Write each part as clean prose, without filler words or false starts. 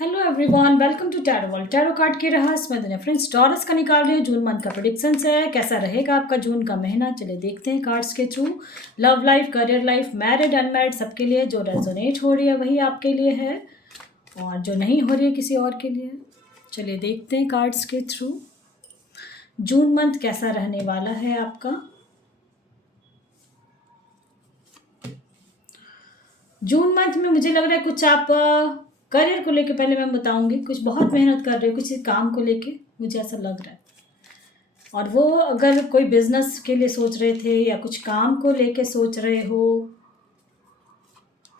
Hello everyone, welcome to tarot world. Tarot card के रहस्य मैं दुनिया फ्रेंड्स टॉरस का निकाल रही हूँ। जून मंथ का प्रेडिक्शंस है, कैसा रहेगा आपका जून का महीना। चलिए देखते हैं कार्ड्स के through. Love life, career life, married unmarried, सबके लिए जो रेजोनेट हो रही है वही आपके लिए है, और जो नहीं हो रही है किसी और के लिए। चलिए देखते हैं कार्ड्स के थ्रू जून मंथ कैसा रहने वाला है आपका। जून मंथ में मुझे लग रहा है कुछ आप करियर को लेके, पहले मैं बताऊंगी, कुछ बहुत मेहनत कर रहे हो किसी काम को लेके, मुझे ऐसा लग रहा है। और वो अगर कोई बिजनेस के लिए सोच रहे थे या कुछ काम को लेके सोच रहे हो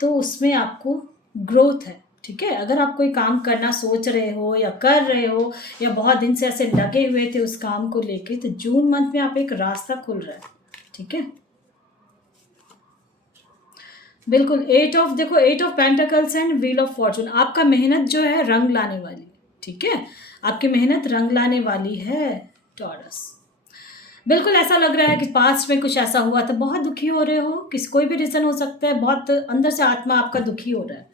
तो उसमें आपको ग्रोथ है। ठीक है, अगर आप कोई काम करना सोच रहे हो या कर रहे हो या बहुत दिन से ऐसे लगे हुए थे उस काम को लेके, तो जून मंथ में आप एक रास्ता खुल रहा है। ठीक है, बिल्कुल। Eight of pentacles and wheel of fortune. आपका मेहनत जो है रंग लाने वाली। ठीक है, आपकी मेहनत रंग लाने वाली है टॉरस। बिल्कुल ऐसा लग रहा है कि पास्ट में कुछ ऐसा हुआ था, बहुत दुखी हो रहे हो, किसी कोई भी रीज़न हो सकता है, बहुत अंदर से आत्मा आपका दुखी हो रहा है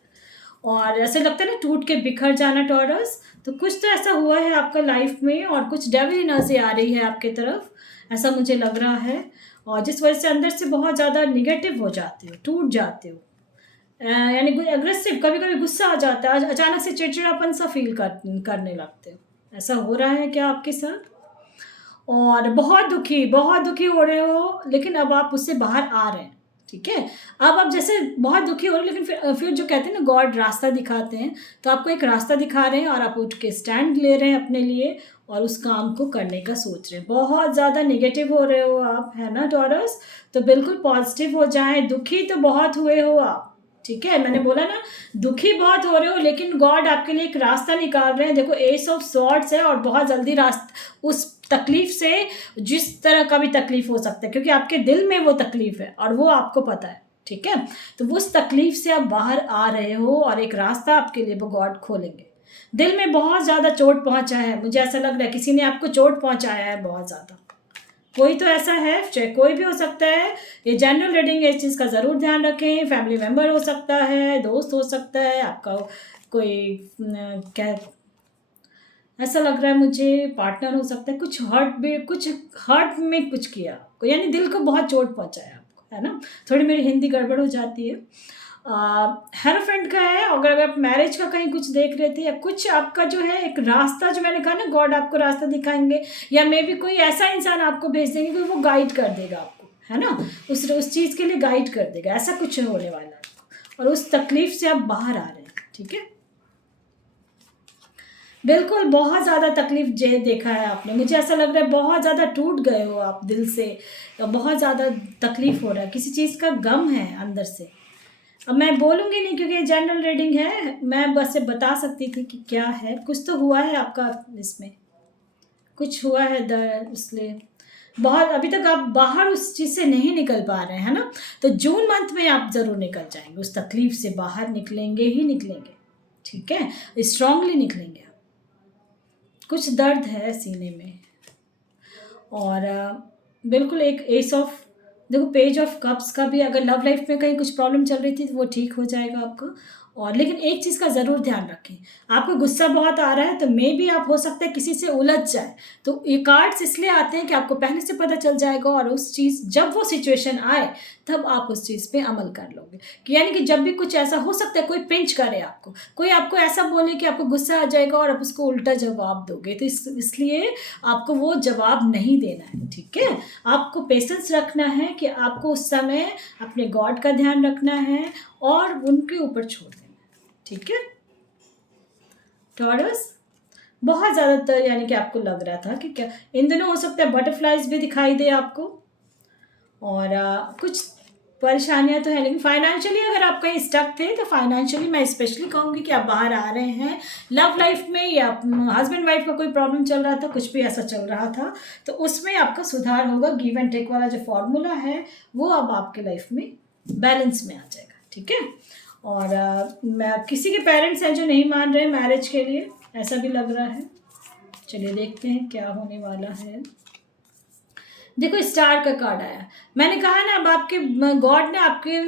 और ऐसे लगता है ना टूट के बिखर जाना टॉरस। तो कुछ तो ऐसा हुआ है आपका लाइफ में और कुछ डेविल एनर्जी आ रही है आपके तरफ, ऐसा मुझे लग रहा है। और जिस वजह से अंदर से बहुत ज़्यादा निगेटिव हो जाते हो, टूट जाते हो, यानी अग्रेसिव, कभी कभी गुस्सा आ जाता है, अचानक से चिड़चिड़ापन सा करने लगते हो। ऐसा हो रहा है क्या आपके साथ? और बहुत दुखी हो रहे हो, लेकिन अब आप उससे बाहर आ रहे हैं। ठीक है, अब आप जैसे बहुत दुखी हो रहे हो, लेकिन फिर जो कहते हैं ना गॉड रास्ता दिखाते हैं, तो आपको एक रास्ता दिखा रहे हैं और आप उठ के स्टैंड ले रहे हैं अपने लिए और उस काम को करने का सोच रहे हैं। बहुत ज़्यादा नेगेटिव हो रहे हो आप, है ना टॉरस? तो बिल्कुल पॉजिटिव हो जाएं। दुखी तो बहुत हुए हो आप, ठीक है, मैंने बोला ना दुखी बहुत हो रहे हो, लेकिन गॉड आपके लिए एक रास्ता निकाल रहे हैं। देखो एस ऑफ सॉर्ड्स है और बहुत जल्दी रास्ता उस तकलीफ से, जिस तरह का भी तकलीफ हो सकता है, क्योंकि आपके दिल में वो तकलीफ है और वो आपको पता है। ठीक है, तो उस तकलीफ से आप बाहर आ रहे हो और एक रास्ता आपके लिए वो गॉड खोलेंगे। दिल में बहुत ज़्यादा चोट पहुंचा है, मुझे ऐसा लग रहा है किसी ने आपको चोट पहुंचाया है बहुत ज़्यादा। कोई तो ऐसा है, चाहे कोई भी हो सकता है। ये जनरल रीडिंग है, इस चीज़ का ज़रूर ध्यान रखें। फैमिली मेम्बर हो सकता है, दोस्त हो सकता है, आपका कोई क्या, ऐसा लग रहा है मुझे पार्टनर हो सकता है। कुछ हर्ट में कुछ किया, यानी दिल को बहुत चोट पहुंचाया आपको, है ना? थोड़ी मेरी हिंदी गड़बड़ हो जाती है। हेरोफेंट का है। अगर आप मैरिज का कहीं कुछ देख रहे थे या कुछ आपका जो है एक रास्ता, जो मैंने कहा ना गॉड आपको रास्ता दिखाएंगे, या मे बी कोई ऐसा इंसान आपको भेज देंगे कि वो गाइड कर देगा आपको, है ना? उस चीज़ के लिए गाइड कर देगा, ऐसा कुछ होने वाला है आपको। और उस तकलीफ से आप बाहर आ रहे हैं। ठीक है, बिल्कुल बहुत ज़्यादा तकलीफ जे देखा है आपने, मुझे ऐसा लग रहा है बहुत ज़्यादा टूट गए हो आप दिल से, बहुत ज़्यादा तकलीफ हो रहा है, किसी चीज़ का गम है अंदर से। अब मैं बोलूँगी नहीं क्योंकि जनरल रीडिंग है, मैं बस ये बता सकती थी कि क्या है। कुछ तो हुआ है आपका, इसमें कुछ हुआ है इसलिए बहुत अभी तक आप बाहर उस चीज़ से नहीं निकल पा रहे हैं, है ना? तो जून मंथ में आप ज़रूर निकल जाएंगे, उस तकलीफ से बाहर निकलेंगे ही निकलेंगे। ठीक है, स्ट्रांगली निकलेंगे। कुछ दर्द है सीने में और बिल्कुल एक एस ऑफ, देखो पेज ऑफ कप्स का भी, अगर लव लाइफ में कहीं कुछ प्रॉब्लम चल रही थी तो वो ठीक हो जाएगा आपका। और लेकिन एक चीज़ का ज़रूर ध्यान रखें, आपको गुस्सा बहुत आ रहा है तो मे भी आप हो सकता है किसी से उलझ जाए। तो ये कार्ड्स इसलिए आते हैं कि आपको पहले से पता चल जाएगा और उस चीज़, जब वो सिचुएशन आए तब आप उस चीज़ पे अमल कर लोगे। कि यानी कि जब भी कुछ ऐसा हो सकता है, कोई पिंच करे आपको, कोई आपको ऐसा बोले कि आपको गुस्सा आ जाएगा और आप उसको उल्टा जवाब दोगे, तो इसलिए आपको वो जवाब नहीं देना है। ठीक है, आपको पेशेंस रखना है कि आपको उस समय अपने गॉड का ध्यान रखना है और उनके ऊपर छोड़ देना है। ठीक है टॉरस, बहुत ज़्यादातर यानी कि आपको लग रहा था कि क्या इन दिनों हो सकता है बटरफ्लाइज भी दिखाई दे आपको और कुछ परेशानियां तो है, लेकिन फाइनेंशियली अगर आप कहीं स्टक थे तो फाइनेंशियली मैं स्पेशली कहूँगी कि आप बाहर आ रहे हैं। लव लाइफ में या हस्बैंड वाइफ का कोई प्रॉब्लम चल रहा था, कुछ भी ऐसा चल रहा था, तो उसमें आपका सुधार होगा। गिव एंड टेक वाला जो फॉर्मूला है वो अब आपके लाइफ में बैलेंस में आ जाएगा। ठीक है, और मैं किसी के पेरेंट्स हैं जो नहीं मान रहे मैरिज के लिए, ऐसा भी लग रहा है। चलिए देखते हैं क्या होने वाला है। देखो स्टार का कार्ड आया। मैंने कहा ना, अब आपके गॉड ने आपके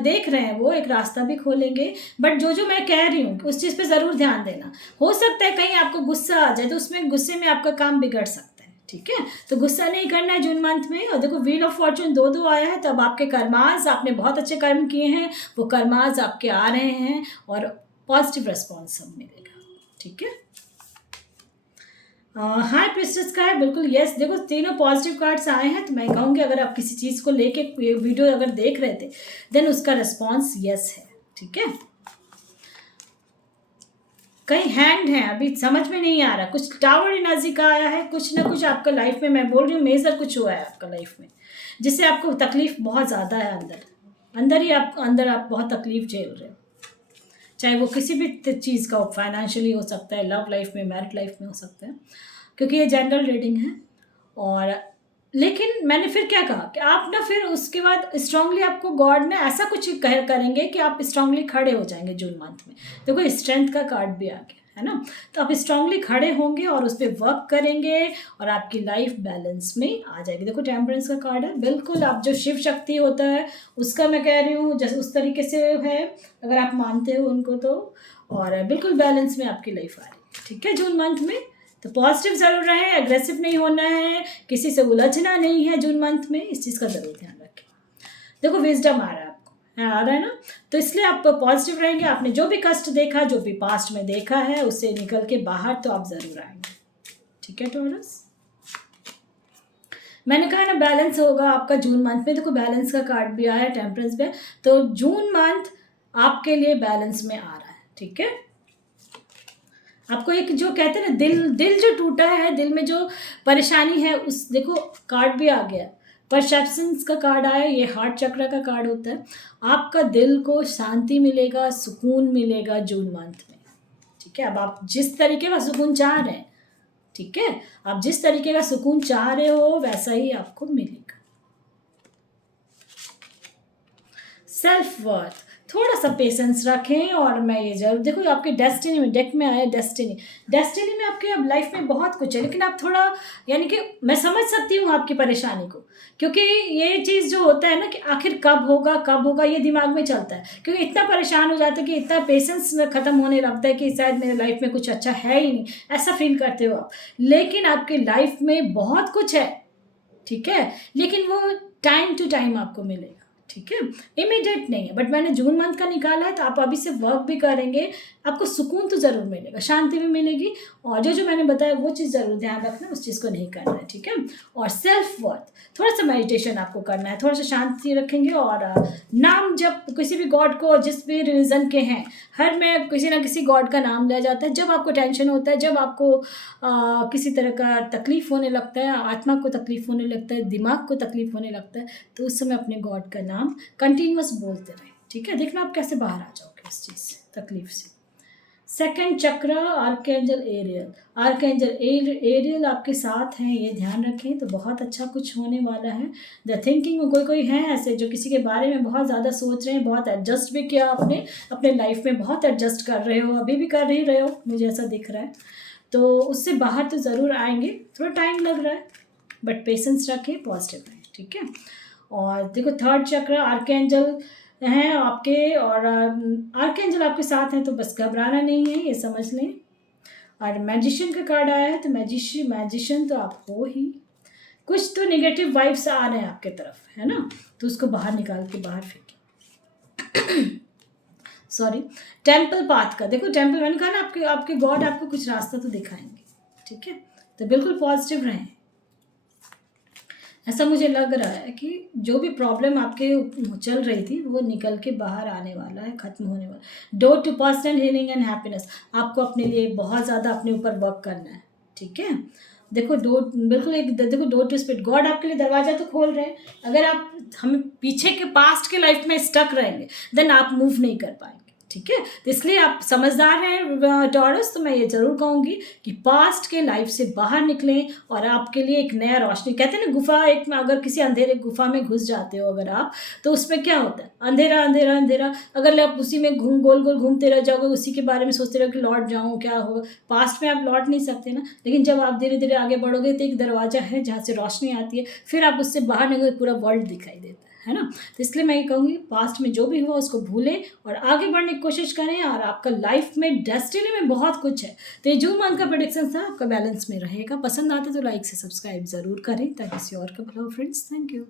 देख रहे हैं, वो एक रास्ता भी खोलेंगे। बट जो मैं कह रही हूँ उस चीज़ पे ज़रूर ध्यान देना। हो सकता है कहीं आपको गुस्सा आ जाए, तो उसमें गुस्से में आपका काम बिगड़ सकता है, ठीक है। तो गुस्सा नहीं करना है जून मंथ में। और देखो व्हील ऑफ फॉर्चून 2-2 आया है, तो अब आपके कर्मास, आपने बहुत अच्छे कर्म किए हैं, वो कर्मास आपके आ रहे हैं और पॉजिटिव रेस्पॉन्स सब मिलेगा, ठीक है। हाई प्रिस्टेस का है, बिल्कुल यस। देखो तीनों पॉजिटिव कार्ड्स आए हैं, तो मैं कहूँगी अगर आप किसी चीज़ को लेके वीडियो अगर देख रहे थे, देन उसका रिस्पॉन्स यस है, ठीक है। कहीं हैंग्ड है, अभी समझ में नहीं आ रहा, कुछ टावर एनर्जी का आया है, कुछ ना कुछ आपका लाइफ में, मैं बोल रही हूँ मेजर कुछ हुआ है आपका लाइफ में, जिससे आपको तकलीफ बहुत ज़्यादा है अंदर आप बहुत तकलीफ झेल रहे हो। चाहे वो किसी भी चीज़ का हो, फाइनेंशियली हो सकता है, लव लाइफ में, मैरिड लाइफ में हो सकता है, क्योंकि ये जनरल रीडिंग है। और लेकिन मैंने फिर क्या कहा कि आप ना फिर उसके बाद स्ट्रांगली, आपको गॉड ने ऐसा कुछ करेंगे कि आप स्ट्रांगली खड़े हो जाएंगे जून मंथ में। देखो स्ट्रेंथ का कार्ड भी आ गया है ना, तो आप स्ट्रांगली खड़े होंगे और उस पर वर्क करेंगे और आपकी लाइफ बैलेंस में आ जाएगी। देखो टेम्परेंस का कार्ड है, बिल्कुल आप जो शिव शक्ति होता है उसका मैं कह रही हूँ, जैसे उस तरीके से है अगर आप मानते हो उनको तो। और बिल्कुल बैलेंस में आपकी लाइफ आ रही है, ठीक है, जून मंथ में। तो पॉजिटिव ज़रूर रहे, एग्रेसिव नहीं होना है, किसी से उलझना नहीं है जून मंथ में, इस चीज़ का ज़रूर ध्यान रखें। देखो विजडम आ रहा है आपको, आ रहा है ना, तो इसलिए आप पॉजिटिव रहेंगे। आपने जो भी कष्ट देखा, जो भी पास्ट में देखा है, उससे निकल के बाहर तो आप ज़रूर आएंगे, ठीक है टॉरस। मैंने कहा ना बैलेंस होगा आपका जून मंथ में। देखो बैलेंस का कार्ड भी आया है, टेम्परेंस भी है, तो जून मंथ आपके लिए बैलेंस में आ रहा है, ठीक है। आपको एक जो कहते हैं ना, दिल जो टूटा है, दिल में जो परेशानी है, उस देखो कार्ड भी आ गया, परसेप्शंस का कार्ड आया, ये हार्ट चक्र का कार्ड होता है। आपका दिल को शांति मिलेगा, सुकून मिलेगा जून मंथ में, ठीक है। अब आप जिस तरीके का सुकून चाह रहे हैं, ठीक है, आप जिस तरीके का सुकून चाह रहे हो वैसा ही आपको मिलेगा। सेल्फ वर्थ, थोड़ा सा पेशेंस रखें। और मैं ये जरूर, देखो आपके डेस्टिनी में, डेक में आया डेस्टिनी में आपके अब लाइफ में बहुत कुछ है, लेकिन आप थोड़ा, यानी कि मैं समझ सकती हूँ आपकी परेशानी को, क्योंकि ये चीज़ जो होता है ना कि आखिर कब होगा ये दिमाग में चलता है, क्योंकि इतना परेशान हो जाता है कि इतना पेशेंस ख़त्म होने लगता है कि शायद मेरे लाइफ में कुछ अच्छा है ही नहीं, ऐसा फील करते हो आप। लेकिन आपकी लाइफ में बहुत कुछ है, ठीक है, लेकिन वो टाइम टू टाइम आपको मिलेगा, ठीक है, इमीडिएट नहीं है। बट मैंने जून मंथ का निकाला है, तो आप अभी से वर्क भी करेंगे, आपको सुकून तो ज़रूर मिलेगा, शांति भी मिलेगी। और जो मैंने बताया वो चीज़ ज़रूर ध्यान रखना, उस चीज़ को नहीं करना है, ठीक है। और सेल्फ वर्थ, थोड़ा सा मेडिटेशन आपको करना है, थोड़ा सा शांति रखेंगे। और नाम जब किसी भी गॉड को, जिस भी रिलीजन के हैं, हर में किसी ना किसी गॉड का नाम लिया जाता है। जब आपको टेंशन होता है, जब आपको किसी तरह का तकलीफ़ होने लगता है, आत्मा को तकलीफ़ होने लगता है, दिमाग को तकलीफ़ होने लगता है, तो उस समय अपने गॉड का नाम कंटिन्यूअस बोलते रहें, ठीक है। देखना आप कैसे बाहर आ जाओगे इस चीज़ से, तकलीफ से। सेकंड चक्र, आर्कएंजल एरियल आपके साथ हैं, ये ध्यान रखें, तो बहुत अच्छा कुछ होने वाला है। द थिंकिंग में कोई है ऐसे जो किसी के बारे में बहुत ज़्यादा सोच रहे हैं, बहुत एडजस्ट भी किया आपने अपने लाइफ में, बहुत एडजस्ट कर रहे हो, अभी भी कर ही रहे हो, मुझे ऐसा दिख रहा है। तो उससे बाहर तो ज़रूर आएंगे, थोड़ा टाइम लग रहा है, बट पेशेंस रखें, पॉजिटिव रहें, ठीक है। और देखो थर्ड चक्र, आर्कएंजल हैं आपके, और आर्कएंजल आपके साथ हैं, तो बस घबराना नहीं है, ये समझ लें। और मैजिशियन का कार्ड आया है, तो मैजिशियन तो आप हो ही। कुछ तो नेगेटिव वाइब्स आ रहे हैं आपके तरफ, है ना, तो उसको बाहर निकाल के बाहर फेंकें। सॉरी, टेम्पल पाथ का, देखो टेम्पल, मैंने कहा ना आपके गॉड आपको कुछ रास्ता तो दिखाएंगे, ठीक है। तो बिल्कुल पॉजिटिव रहें। ऐसा मुझे लग रहा है कि जो भी प्रॉब्लम आपके चल रही थी वो निकल के बाहर आने वाला है, ख़त्म होने वाला है। Door to personal healing and happiness, आपको अपने लिए बहुत ज़्यादा अपने ऊपर वर्क करना है, ठीक है। देखो डोर, बिल्कुल एक, देखो डोर टू स्पिरिट, गॉड आपके लिए दरवाज़ा तो खोल रहे हैं। अगर आप हम पीछे के पास्ट के लाइफ में स्टक रहेंगे, देन आप मूव नहीं कर पाएंगे, ठीक है। तो इसलिए आप समझदार हैं टॉरस, तो मैं ये ज़रूर कहूँगी कि पास्ट के लाइफ से बाहर निकलें और आपके लिए एक नया रोशनी, कहते हैं ना गुफा एक में, अगर किसी अंधेरे गुफा में घुस जाते हो अगर आप, तो उसमें क्या होता है, अंधेरा अंधेरा अंधेरा, अगर आप उसी में गोल गोल घूमते रह जाओगे, उसी के बारे में सोचते रहो कि लौट जाऊँ क्या होगा, पास्ट में आप लौट नहीं सकते ना। लेकिन जब आप धीरे धीरे आगे बढ़ोगे तो एक दरवाज़ा है जहाँ से रोशनी आती है, फिर आप उससे बाहर निकलोगे, पूरा वर्ल्ड दिखाई देता है ना। तो इसलिए मैं ये कहूँगी पास्ट में जो भी हुआ उसको भूलें और आगे बढ़ने की कोशिश करें, और आपका लाइफ में डेस्टिनी में बहुत कुछ है। तो ये जून मंथ का प्रेडिक्शन था, आपका बैलेंस में रहेगा। पसंद आते तो लाइक से सब्सक्राइब ज़रूर करें ताकि किसी और का भला हो फ्रेंड्स। Thank you.